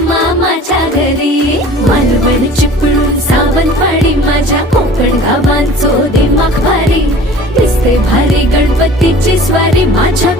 मामाच्या घरी. मालवण चिपळूण सावंतवाडी माझ्या कोकण गावांचो दिमाग भारी. दिसते भारी गणपतीची स्वारी माझ्या